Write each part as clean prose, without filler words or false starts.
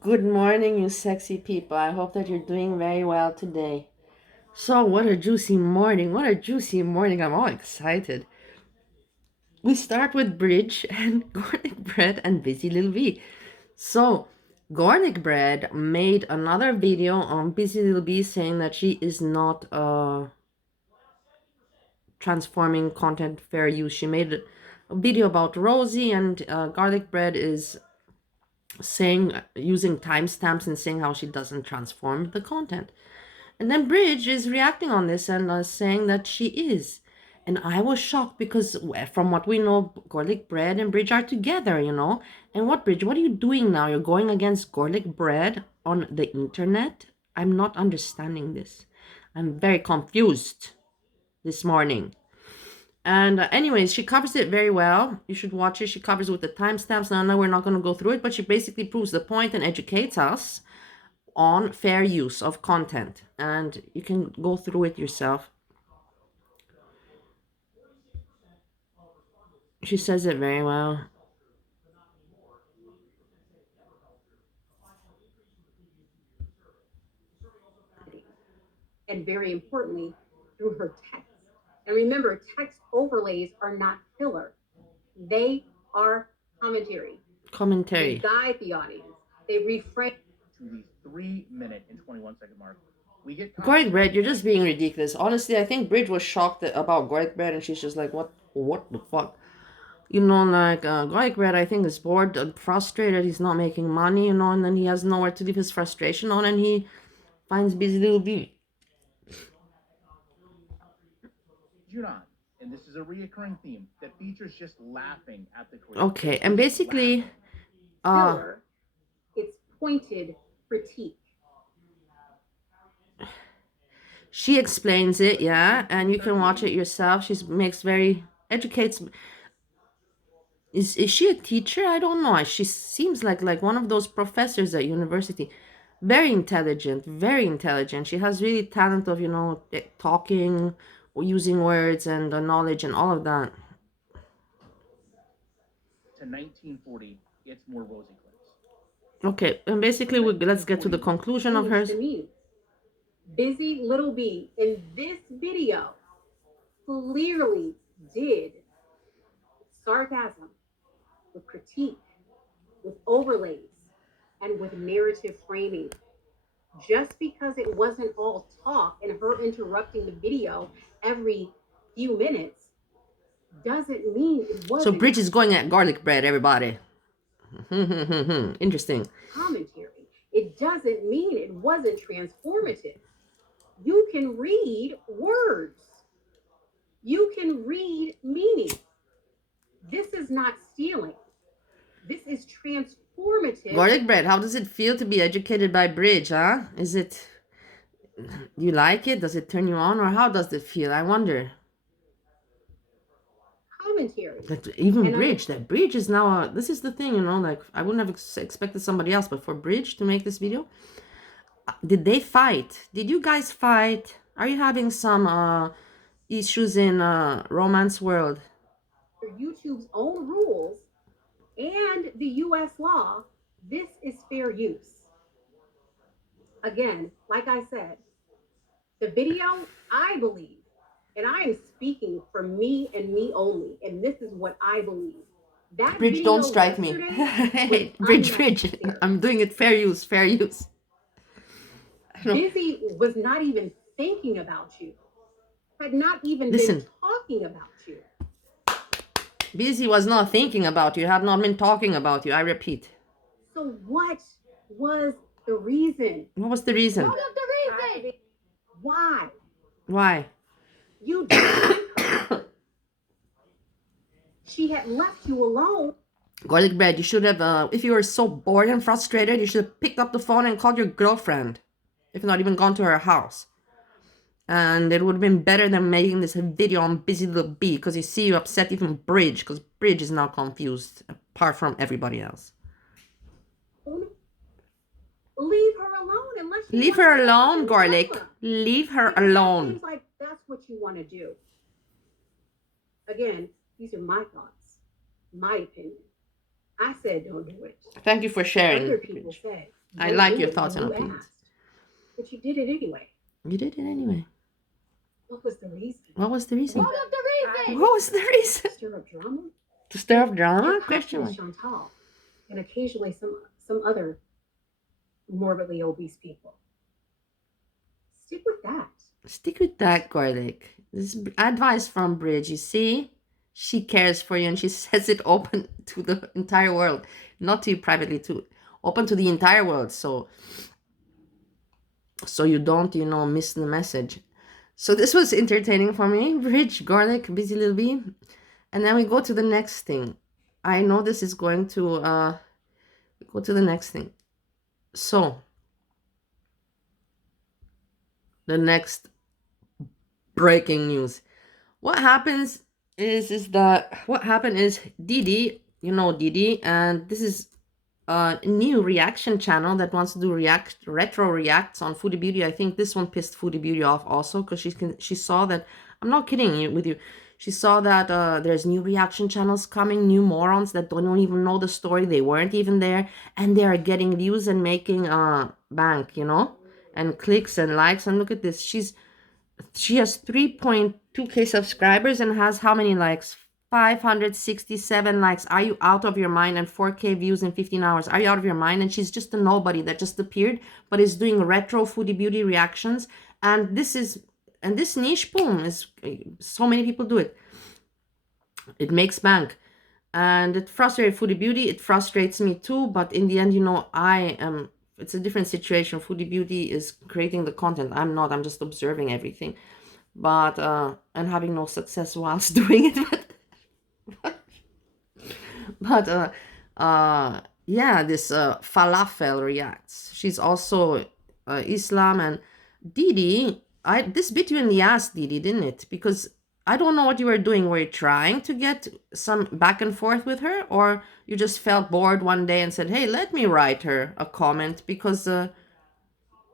Good morning, you sexy people. I hope that you're doing very well today. So, what a juicy morning. What a juicy morning. I'm all excited. We start with Bridge and Garlic Bread and Busy Little Bee. So, Garlic Bread made another video on Busy Little Bee saying that she is not transforming content fair use. She made a video about Rosie, and Garlic Bread is saying using timestamps and saying how she doesn't transform the content. And then Bridge is reacting on this and saying that she is. And I was shocked because from what we know, Garlic Bread and Bridge are together, you know. And what, Bridge, what are you doing now? You're going against Garlic Bread on the internet? I'm not understanding this. I'm very confused this morning. And anyways, she covers it very well. You should watch it. She covers it with the timestamps. Now, we're not going to go through it, but she basically proves the point and educates us on fair use of content, and you can go through it yourself. She says it very well. And very importantly, through her text. And remember, text overlays are not filler. They are commentary. They guide the audience. They reframe to the 3-minute and 21-second mark. We get Garlic Bread, you're just being ridiculous. Honestly, I think Bridge was shocked about Garlic Bread, and she's just like, what the fuck? You know, like, Garlic Bread, I think, is bored and frustrated. He's not making money, you know, and then he has nowhere to leave his frustration on, and he finds Busy Little Bee. Junon, and this is a reoccurring theme that features just laughing at the creator. Okay, and basically, it's pointed critique. She explains it, yeah, and you can watch it yourself. She makes very educates. Is she a teacher? I don't know. She seems like one of those professors at university. Very intelligent, very intelligent. She has really talent of, you know, talking, using words and the knowledge and all of that. To 1940, it's more Rosie clips. Okay, and basically, let's get to the conclusion of hers. Busy Little Bee in this video clearly did sarcasm with critique, with overlays, and with narrative framing. Just because it wasn't all talk and her interrupting the video every few minutes doesn't mean it wasn't. So Bridge is going at Garlic Bread, everybody. Interesting. Commentary. It doesn't mean it wasn't transformative. You can read words. You can read meaning. This is not stealing. This is transformative. Garlic Bread, how does it feel to be educated by Bridge, huh? Is it... you like it? Does it turn you on? Or how does it feel? I wonder. Commentary. Even Bridge, that Bridge is now this is the thing, you know, like I wouldn't have expected somebody else, but for Bridge to make this video, did they fight? Did you guys fight? Are you having some issues in romance world? YouTube's own rules and the US law, this is fair use. Again, like I said, the video, I believe, and I am speaking for me and me only, and this is what I believe. That Bridge, don't strike me. Bridge. I'm doing it fair use, fair use. Bizzy was not even thinking about you, had not even been talking about you. Bizzy was not thinking about you, had not been talking about you, I repeat. So what was the reason? What was the reason? What was the reason? Why? Why? You didn't. She had left you alone. Garlic Bread, you should have, if you were so bored and frustrated, you should have picked up the phone and called your girlfriend. If not, even gone to her house. And it would have been better than making this video on Busy Little Bee, because you see, you upset even Bridge, because Bridge is now confused, apart from everybody else. Leave her alone unless you leave her alone, Garlic. Leave her alone. Seems like that's what you want to do. Again, these are my thoughts, my opinion. I said don't do it. Thank you for sharing. Other people said I no like your meaning thoughts when and you opinions. asked, but you did it anyway. You did it anyway. What was the reason? What was the reason? What was the reason? What was the reason? Stir up drama? To stir up drama? Like Question mark. Chantal, and occasionally some other morbidly obese people. Stick with that. Stick with that, Gorlic. This is advice from Bridge. You see, she cares for you and she says it open to the entire world, not to you privately, to open to the entire world. So you don't, miss the message. So this was entertaining for me. Bridge, Gorlic, Busy Little Bee. And then we go to the next thing. I know this is going to go to the next thing. So the next breaking news. What happens is that what happened is Deedee, Deedee, and this is a new reaction channel that wants to do retro reacts on Foodie Beauty. I think this one pissed Foodie Beauty off also because she saw that, I'm not kidding with you, she saw that there's new reaction channels coming, new morons that don't even know the story, they weren't even there, and they are getting views and making bank, and clicks and likes. And look at this, she has 3.2k subscribers and has how many likes? 567 likes. Are you out of your mind? And 4k views in 15 hours. Are you out of your mind? And she's just a nobody that just appeared but is doing retro Foodie Beauty reactions. And this niche, boom, is so many people do it. It makes bank. And it frustrates Foodie Beauty. It frustrates me too. But in the end, it's a different situation. Foodie Beauty is creating the content. I'm not. I'm just observing everything. But and having no success whilst doing it. But yeah, this Falafel reacts. She's also Islam. And Deedee, this bit you in the ass, Deedee, didn't it? Because I don't know what you were doing. Were you trying to get some back and forth with her, or you just felt bored one day and said, hey, let me write her a comment because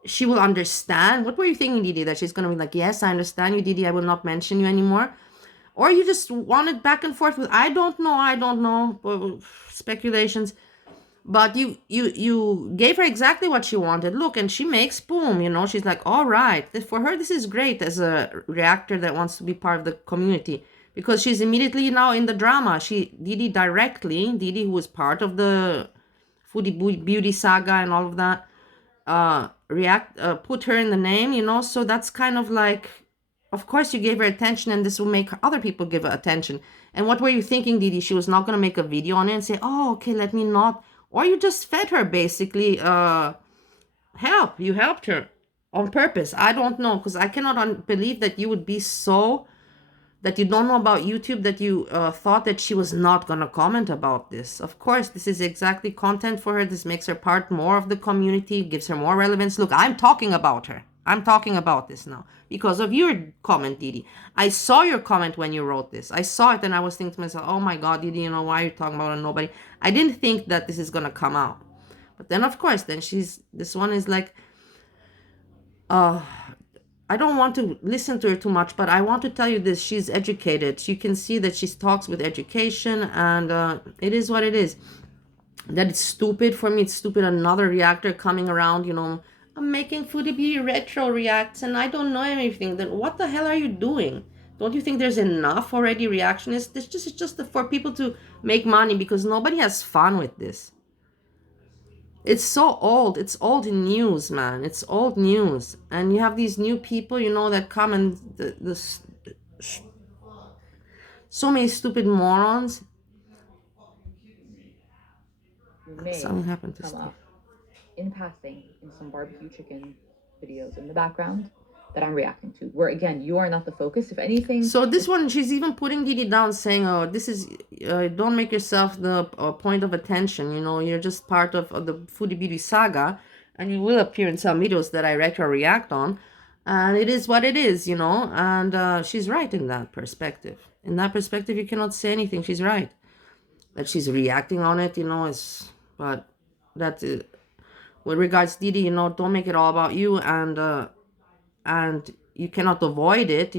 she will understand? What were you thinking, Deedee, that she's going to be like, yes, I understand you, Deedee, I will not mention you anymore? Or you just wanted back and forth with, I don't know, speculations. But you gave her exactly what she wanted. Look, and she makes boom, she's like, all right. For her, this is great as a reactor that wants to be part of the community. Because she's immediately now in the drama. Deedee, who was part of the Foodie Beauty saga and all of that, put her in the name, so that's kind of like, of course you gave her attention and this will make other people give her attention. And what were you thinking, Deedee? She was not going to make a video on it and say, oh, okay, let me not. Or you just fed her basically help. You helped her on purpose. I don't know, because I cannot believe that you would be so, that you don't know about YouTube, that you thought that she was not going to comment about this. Of course, this is exactly content for her. This makes her part more of the community, gives her more relevance. Look, I'm talking about her. I'm talking about this now because of your comment, Deedee. I saw your comment when you wrote this. I saw it and I was thinking to myself, oh my God, Deedee, why are you talking about nobody? I didn't think that this is going to come out. But then, of course, this one is like, I don't want to listen to her too much, but I want to tell you this. She's educated. You can see that she talks with education, and it is what it is. That it's stupid for me. It's stupid. Another reactor coming around, I'm making Foodie Beauty retro reacts, and I don't know anything. Then what the hell are you doing? Don't you think there's enough already reactionists? It's just for people to make money because nobody has fun with this. It's so old. It's old news, man. It's old news. And you have these new people, that come and so many stupid morons. Something happened to Steve. In passing in some barbecue chicken videos in the background that I'm reacting to, where again, you are not the focus. If anything. So this one, she's even putting Deedee down, saying, oh, this is, don't make yourself the point of attention. You're just part of the Foodie Beauty saga, and you will appear in some videos that I retro react on. And it is what it is, and she's right in that perspective. In that perspective, you cannot say anything. She's right. That she's reacting on it, but that, with regards to Deedee, don't make it all about you, and you cannot avoid it,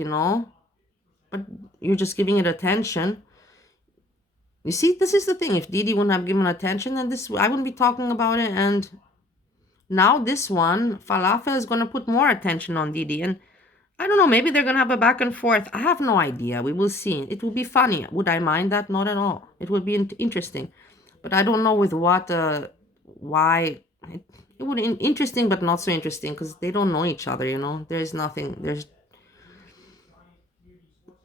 but you're just giving it attention. You see, this is the thing. If Deedee wouldn't have given attention, then I wouldn't be talking about it, and Now this one, Falafel, is going to put more attention on Deedee. And I don't know, maybe they're going to have a back and forth. I have no idea. We will see. It will be funny. Would I mind that? Not at all. It would be interesting. But I don't know with what, why. It would be interesting, but not so interesting because they don't know each other, you know. There's nothing.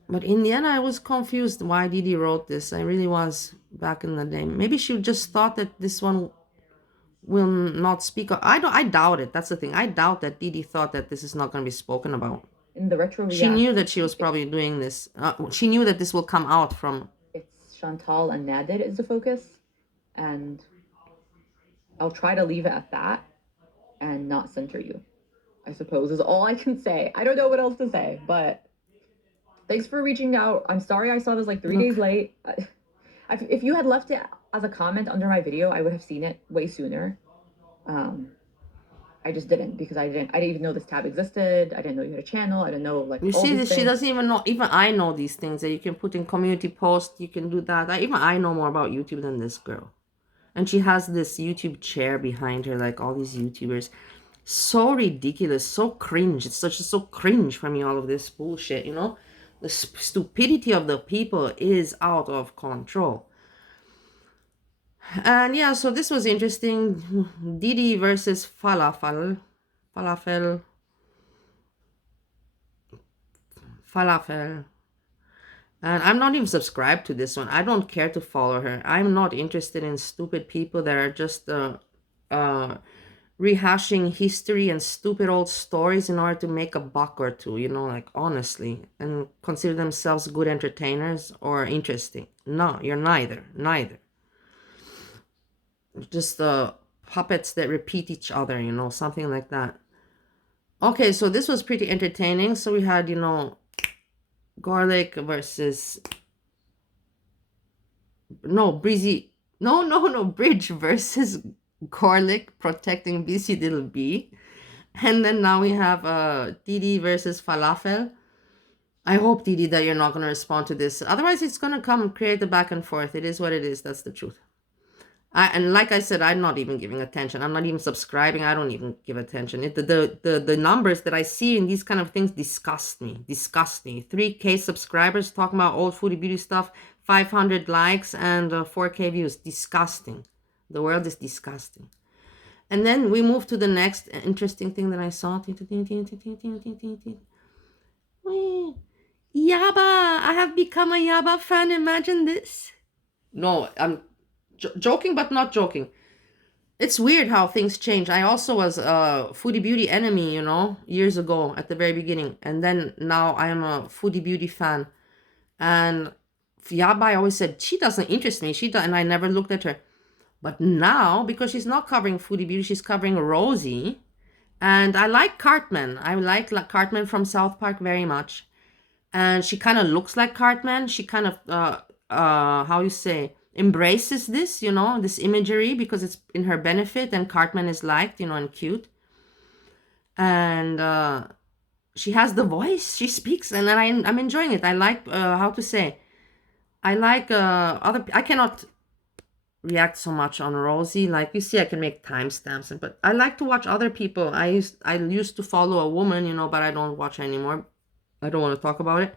But in the end, I was confused why Deedee wrote this. I really was back in the day. Maybe she just thought that this one will not speak. I doubt it. That's the thing. I doubt that Deedee thought that this is not going to be spoken about. In the retro She knew that she was probably doing this. She knew that this will come out from. It's Chantal and Nadir is the focus, and I'll try to leave it at that and not center you, I suppose, is all I can say. I don't know what else to say, but thanks for reaching out. I'm sorry I saw this like 3 days late. If you had left it as a comment under my video, I would have seen it way sooner. I just didn't because I didn't even know this tab existed. I didn't know you had a channel. I didn't know like You see that she doesn't even know. Even I know these things that you can put in community posts. You can do that. Even I know more about YouTube than this girl. And she has this YouTube chair behind her, like all these YouTubers. So ridiculous, so cringe. It's such so cringe for me, all of this bullshit, you know? The stupidity of the people is out of control. And yeah, so this was interesting. Deedee versus Falafel. And I'm not even subscribed to this one. I don't care to follow her. I'm not interested in stupid people that are just rehashing history and stupid old stories in order to make a buck or two, you know, like honestly, and consider themselves good entertainers or interesting. No, you're neither. Just puppets that repeat each other, you know, something like that. Okay, so this was pretty entertaining. So we had, you know, Gorlic versus Bizzy. Bridge versus Gorlic protecting Bizzy little B. And then now we have Deedee versus Falafel. I hope, Deedee, that you're not going to respond to this. Otherwise, it's going to come create a back and forth. It is what it is. That's the truth. And like I said, I'm not even giving attention. I'm not even subscribing. I don't even give attention. The numbers that I see in these kind of things disgust me. 3K subscribers talking about old foodie beauty stuff, 500 likes, and 4K views. Disgusting. The world is disgusting. And then we move to the next interesting thing that I saw. Yaba! I have become a Yaba fan. Imagine this. No, I'm joking, but not joking. It's weird how things change. I also was a foodie beauty enemy, you know, years ago at the very beginning. And then now I am a foodie beauty fan. And Yaba, I always said, she doesn't interest me. And I never looked at her. But now, because she's not covering foodie beauty, she's covering Rosie. And I like Cartman. I like Cartman from South Park very much. And she kind of looks like Cartman. She kind of, how you say, embraces this, you know, this imagery because it's in her benefit, and Cartman is liked, you know, and cute. And she has the voice. She speaks, and I'm enjoying it. I like, how to say, I like I cannot react so much on Rosie. Like you see, I can make timestamps, but I like to watch other people. I used to follow a woman, you know, but I don't watch anymore. I don't want to talk about it.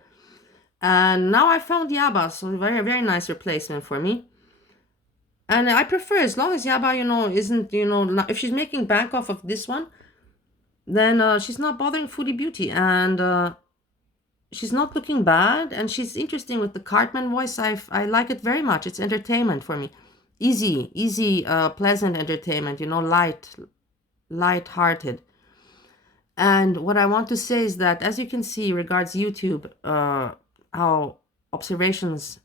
And now I found Yaba, so very, very nice replacement for me. And I prefer, as long as Yaba, you know, isn't, you know, if she's making bank off of this one, then she's not bothering foodie beauty. And she's not looking bad, and she's interesting with the Cartman voice. I like it very much. It's entertainment for me. Easy, pleasant entertainment, you know, light-hearted. And what I want to say is that, as you can see, regards YouTube, how observations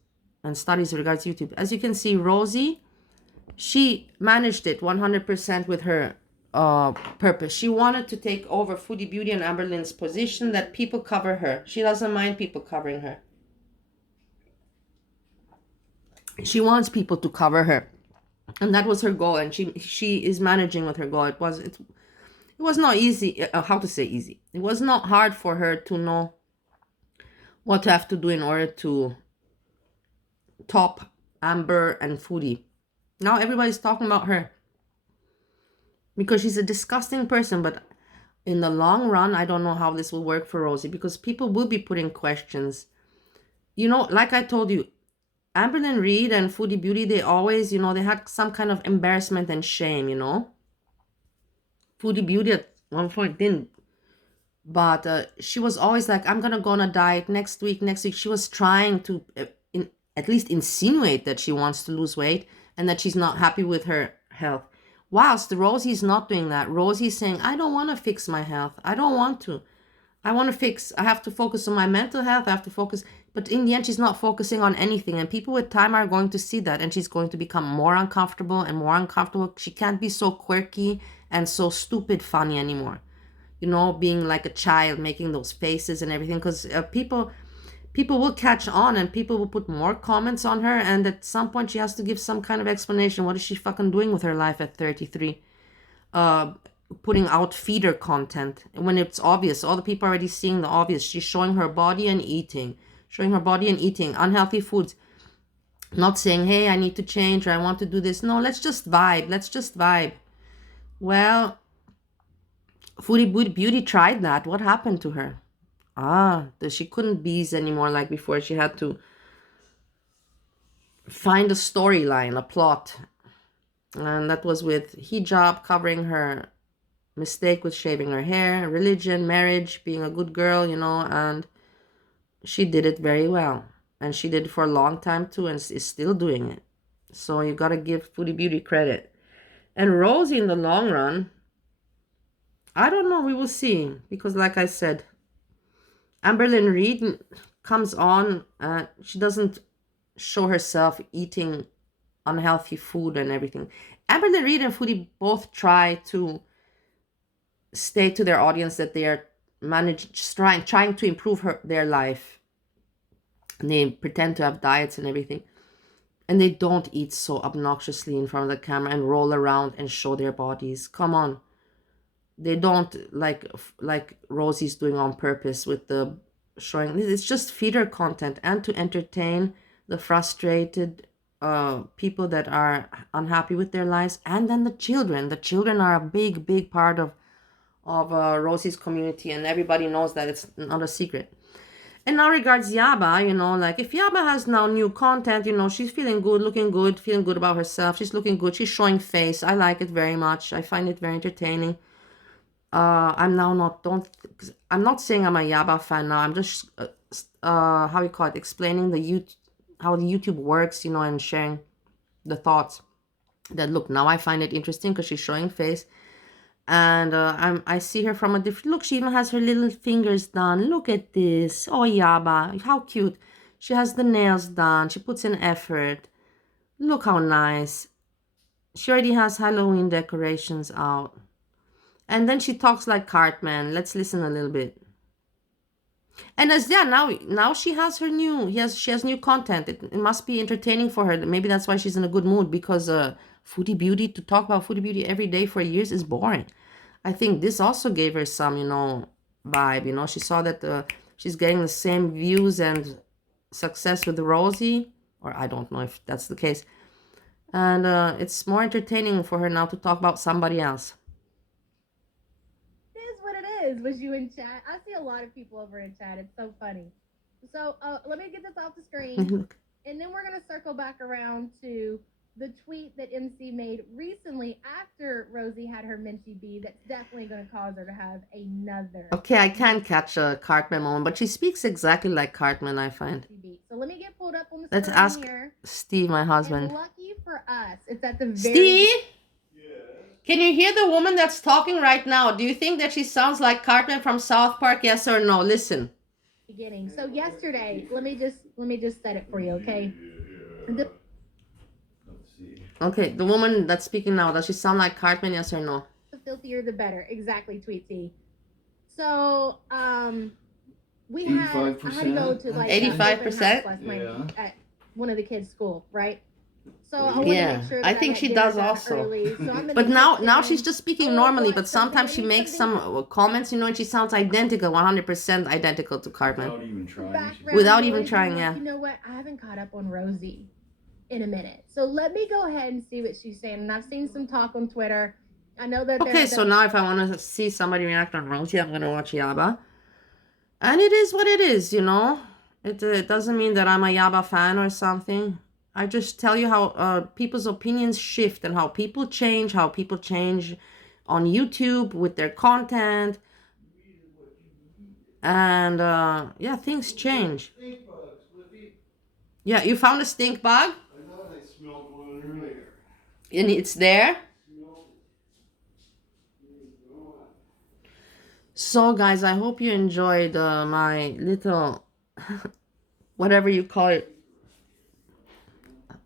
and studies regards YouTube, as you can see, Rosie, she managed it 100% with her purpose. She wanted to take over Foodie Beauty and Amberlynn's position, that people cover her. She doesn't mind people covering her. She wants people to cover her. And that was her goal, and she is managing with her goal. It was not easy, how to say easy. It was not hard for her to know what to have to do in order to top Amber and Foodie. Now everybody's talking about her. because she's a disgusting person. But in the long run, I don't know how this will work for Rosie, because people will be putting questions. You know, like I told you, Amberlynn Reed and Foodie Beauty, they always, you know, they had some kind of embarrassment and shame, you know. Foodie Beauty at one point didn't, but she was always like, I'm gonna go on a diet next week. She was trying to at least insinuate that she wants to lose weight and that she's not happy with her health. Whilst Rosie's not doing that. Rosie's saying, I don't want to fix my health. I don't want to. I have to focus on my mental health. I have to focus. But in the end, she's not focusing on anything. And people with time are going to see that. And she's going to become more uncomfortable and more uncomfortable. She can't be so quirky and so stupid funny anymore. You know, being like a child, making those faces and everything. Because people will catch on and people will put more comments on her. And at some point, she has to give some kind of explanation. What is she fucking doing with her life at 33? Putting out feeder content when it's obvious. All the people are already seeing the obvious. She's showing her body and eating, unhealthy foods, not saying, hey, I need to change or I want to do this. No, let's just vibe. Well, Foodie Beauty tried that. What happened to her? She couldn't bees anymore like before. She had to find a storyline, a plot, and that was with hijab covering her mistake with shaving her hair, religion, marriage, being a good girl, you know, and she did it very well. And she did it for a long time too, and is still doing it. So you gotta give Foodie Beauty credit. And Rosie, in the long run, I don't know, we will see. Because like I said, Amberlynn Reed comes on, she doesn't show herself eating unhealthy food and everything. Amberlynn Reed and Foodie both try to state to their audience that they are trying to improve their life. And they pretend to have diets and everything. And they don't eat so obnoxiously in front of the camera and roll around and show their bodies. Come on. They don't like Rosie's doing on purpose with the showing. It's just feeder content and to entertain the frustrated people that are unhappy with their lives. And then the children. The children are a big part of Rosie's community, and everybody knows that. It's not a secret. And now regards Yaba, you know, like if Yaba has now new content, you know, she's feeling good, looking good, feeling good about herself. She's looking good. She's showing face. I like it very much. I find it very entertaining. I'm not saying I'm a Yaba fan now. I'm just how you call it, explaining how the YouTube works, you know, and sharing the thoughts. That look, now I find it interesting because she's showing face. And I see her from a different look. She even has her little fingers done. Look at this. Oh, Yaba, how cute. She has the nails done. She puts in effort. Look how nice. She already has Halloween decorations out. And then she talks like Cartman. Let's listen a little bit. And now she has she has new content. It must be entertaining for her. Maybe that's why she's in a good mood, because Foodie Beauty, to talk about Foodie Beauty every day for years is boring. I think this also gave her some, you know, vibe. You know, she saw that she's getting the same views and success with Rosie, or I don't know if that's the case. And it's more entertaining for her now to talk about somebody else. It is what it is. Was you in chat? I see a lot of people over in chat. It's so funny. So let me get this off the screen, and then we're gonna circle back around to the tweet that MC made recently after Rosie had her Minty bee. That's definitely going to cause her to have another. Okay, I can't catch a Cartman moment, but she speaks exactly like Cartman, I find. So let me get pulled up on the Let's screen ask here. Steve, my husband. And lucky for us, it's at the very... Steve? Yeah. Can you hear the woman that's talking right now? Do you think that she sounds like Cartman from South Park? Yes or no? Listen. Beginning. So yesterday, let me just set it for you, okay? Okay, the woman that's speaking now, does she sound like Cartman, yes or no? The filthier, the better. Exactly, Tweety. So, we had, I had to go to like 85%? at one of the kids' school, right? So I wanted to make sure that I think she does also. Early, so but now she's just speaking normally, but sometimes she makes some comments, you know, and she sounds identical, 100% identical to Cartman. Without even trying, yeah. You know what? I haven't caught up on Rosie in a minute. So let me go ahead and see what she's saying. And I've seen some talk on Twitter, I know that. Okay, so now if I want to see somebody react on Rosie, I'm gonna watch Yaba. And it is what it is, you know. It doesn't mean that I'm a Yaba fan or something. I just tell you how people's opinions shift and how people change on YouTube with their content. And yeah, things change. Yeah, you found a stink bug? I thought I smelled one earlier. And it's there? So guys, I hope you enjoyed my little, whatever you call it,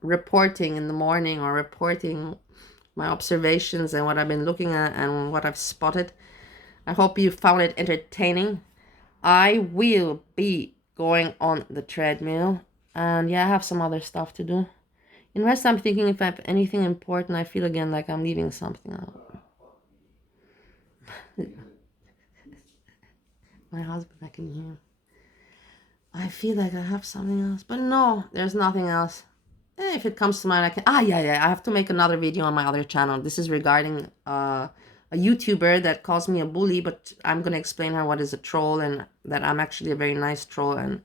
reporting in the morning, or reporting my observations and what I've been looking at and what I've spotted. I hope you found it entertaining. I will be going on the treadmill, and yeah, I have some other stuff to do. In the rest, I'm thinking if I have anything important. I feel again like I'm leaving something out. My husband, I can hear him. I feel like I have something else, but no, there's nothing else. If it comes to mind, I can. Yeah. I have to make another video on my other channel. This is regarding a YouTuber that calls me a bully, but I'm gonna explain her what is a troll and that I'm actually a very nice troll, and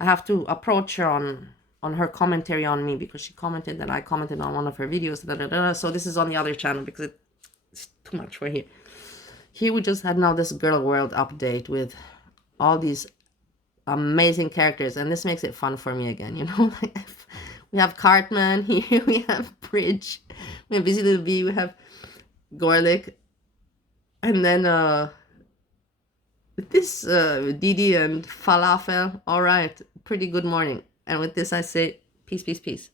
I have to approach her on her commentary on me because she commented that I commented on one of her videos. So this is on the other channel because it's too much for here. Here we just had now this Girl World update with all these amazing characters, and this makes it fun for me again, you know. Like, we have Cartman here, we have Bridge, we have Bizzy Little B, we have Gorlic, and then this Deedee and Falafel. All right, pretty good morning. And with this I say peace, peace, peace.